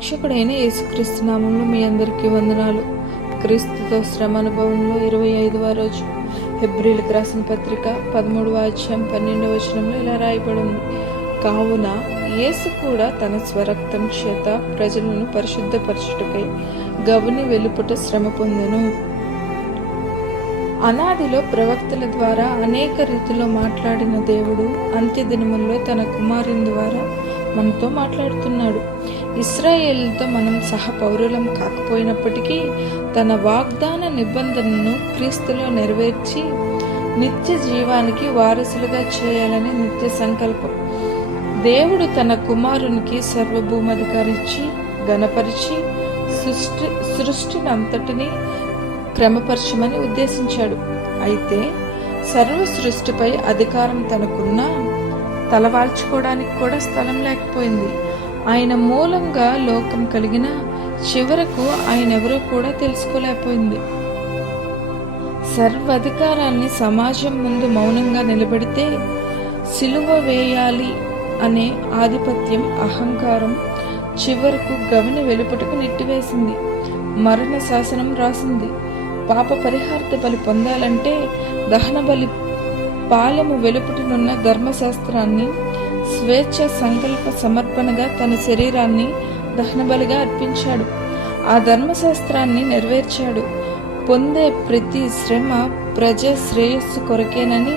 రక్షకుడైన యేసుక్రీస్తు నామంలో మీ అందరికీ వందనాలు. క్రీస్తుతో శ్రమ అనుభవంలో 25వ రోజు. హెబ్రీలకు రాసిన పత్రిక 13వ అధ్యాయం 12వ వచనంలో ఇలా రాయబడింది, కావున యేసు కూడా తన స్వరక్తం చేత ప్రజలను పరిశుద్ధపరచుటకై గవిని వెలుపుట శ్రమ పొందెను. అనాదిలో ప్రవక్తల ద్వారా అనేక రీతిలో మాట్లాడిన దేవుడు అంత్యదినముల్లో తన కుమారుని ద్వారా మనతో మాట్లాడుతున్నాడు. ఇశ్రాయేలుతో మనం సహపౌరులం కాకపోయినప్పటికీ తన వాగ్దాన నిబంధనను క్రీస్తులో నెరవేర్చి నిత్య జీవానికి వారసులుగా చేయాలని నిత్య సంకల్పం. దేవుడు తన కుమారునికి సర్వభూమాధికారి ఇచ్చి ఘనపరిచి సృష్టిని అంతటినీ క్రమపరచమని ఉద్దేశించాడు. అయితే సర్వ సృష్టిపై అధికారం తనకున్నా తలవాల్చుకోవడానికి కూడా స్థలం లేకపోయింది. ఆయన మూలంగా లోకం కలిగిన చివరకు ఆయన ఎవరో కూడా తెలుసుకోలేకపోయింది. సర్వాధికారాన్ని సమాజం ముందు మౌనంగా నిలబెడితే సిలువ వేయాలి అనే ఆధిపత్యం, అహంకారం చివరకు గవిని వెలుపటకు నెట్టివేసింది. మరణ శాసనం రాసింది. పాప పరిహార్థ బలి పొందాలంటే దహన బలి పాలెము వెలుపుటనున్న ధర్మశాస్త్రాన్ని స్వేచ్ఛ సంకల్ప సమర్పణగా తన శరీరాన్ని దహనబలిగా అర్పించాడు. ఆ ధర్మశాస్త్రాన్ని నెరవేర్చాడు. పొందే ప్రతి శ్రమ ప్రజా శ్రేయస్సు కొరకేనని,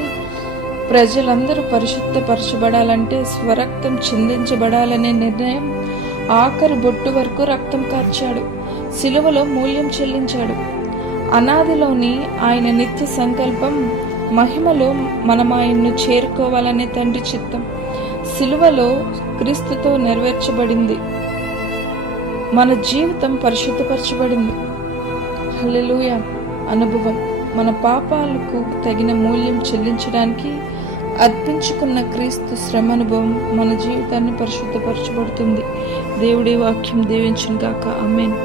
ప్రజలందరూ పరిశుద్ధపరచబడాలంటే స్వరక్తం చిందించబడాలనే నిర్ణయం ఆఖరి బొట్టు వరకు రక్తం కార్చాడు. సిలువలో మూల్యం చెల్లించాడు. అనాదిలోని ఆయన నిత్య సంకల్పం మహిమలో మనం ఆయన్ను చేరుకోవాలనే తండ్రి చిత్తం సిలువలో క్రీస్తుతో నెరవేర్చబడింది. మన జీవితం పరిశుద్ధపరచబడింది. హల్లెలూయా. అనుభవం మన పాపాలకు తగిన మూల్యం చెల్లించడానికి అర్పించుకున్న క్రీస్తు శ్రమ అనుభవం మన జీవితాన్ని పరిశుద్ధపరచబడుతుంది. దేవుడి వాక్యం దీవించును గాక. ఆమేన్.